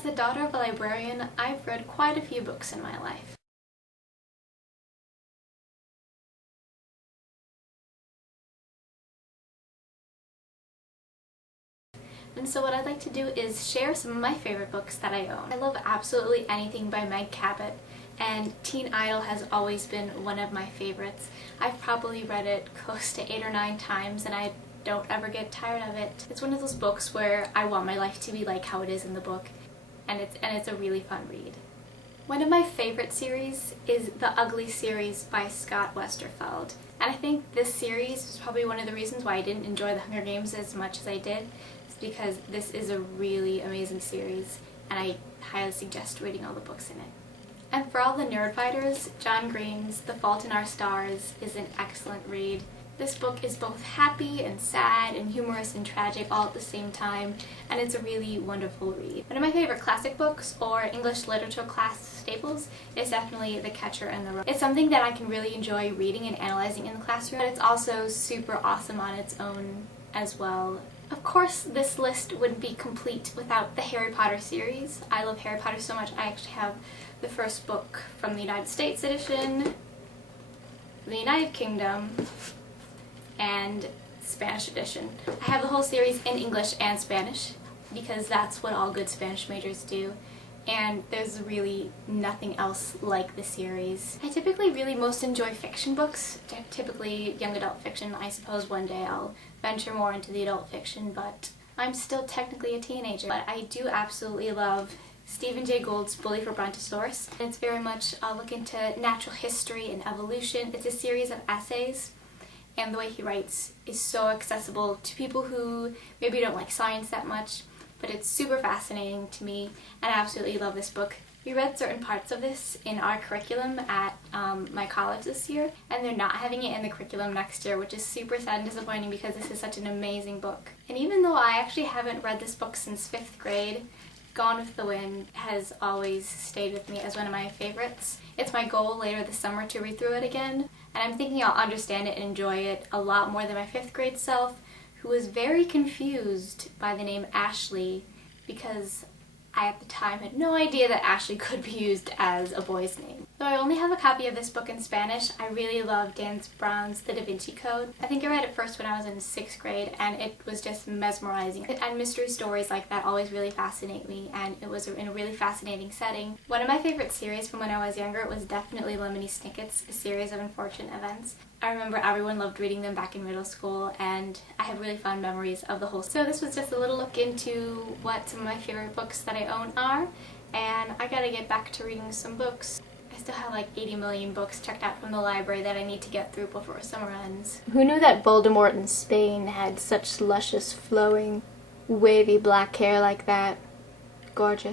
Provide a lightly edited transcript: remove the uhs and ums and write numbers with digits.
As the daughter of a librarian, I've read quite a few books in my life. And so what I'd like to do is share some of my favorite books that I own. I love absolutely anything by Meg Cabot, and Teen Idol has always been one of my favorites. I've probably read it close to 8 or 9 times and I don't ever get tired of it. It's one of those books where I want my life to be like how it is in the book, and it's a really fun read. One of my favorite series is the Uglies series by Scott Westerfeld. And I think this series is probably one of the reasons why I didn't enjoy The Hunger Games as much as I did. It's because this is a really amazing series and I highly suggest reading all the books in it. And for all the nerd fighters, John Green's The Fault in Our Stars is an excellent read. This book is both happy and sad and humorous and tragic all at the same time, and it's a really wonderful read. One of my favorite classic books or English literature class staples is definitely The Catcher in the Rye. It's something that I can really enjoy reading and analyzing in the classroom, but it's also super awesome on its own as well. Of course, this list wouldn't be complete without the Harry Potter series. I love Harry Potter so much. I actually have the first book from the United States edition, the United Kingdom, and Spanish edition. I have the whole series in English and Spanish because that's what all good Spanish majors do, and there's really nothing else like the series. I typically really most enjoy fiction books, typically young adult fiction. I suppose one day I'll venture more into the adult fiction, but I'm still technically a teenager. But I do absolutely love Stephen Jay Gould's Bully for Brontosaurus. It's very much a look into natural history and evolution. It's a series of essays, and the way he writes is so accessible to people who maybe don't like science that much, but it's super fascinating to me, and I absolutely love this book. We read certain parts of this in our curriculum at my college this year, and they're not having it in the curriculum next year, which is super sad and disappointing because this is such an amazing book. And even though I actually haven't read this book since 5th grade, Gone with the Wind has always stayed with me as one of my favorites. It's my goal later this summer to read through it again, and I'm thinking I'll understand it and enjoy it a lot more than my 5th grade self, who was very confused by the name Ashley because I at the time had no idea that Ashley could be used as a boy's name. Though I only have a copy of this book in Spanish, I really love Dan Brown's The Da Vinci Code. I think I read it first when I was in 6th grade, and it was just mesmerizing. And mystery stories like that always really fascinate me, and it was in a really fascinating setting. One of my favorite series from when I was younger was definitely Lemony Snicket's A Series of Unfortunate Events. I remember everyone loved reading them back in middle school, and I have really fond memories of the whole. So this was just a little look into what some of my favorite books that I own are, and I gotta get back to reading some books. I still have like 80 million books checked out from the library that I need to get through before summer ends. Who knew that Voldemort in Spain had such luscious, flowing, wavy black hair like that? Gorgeous.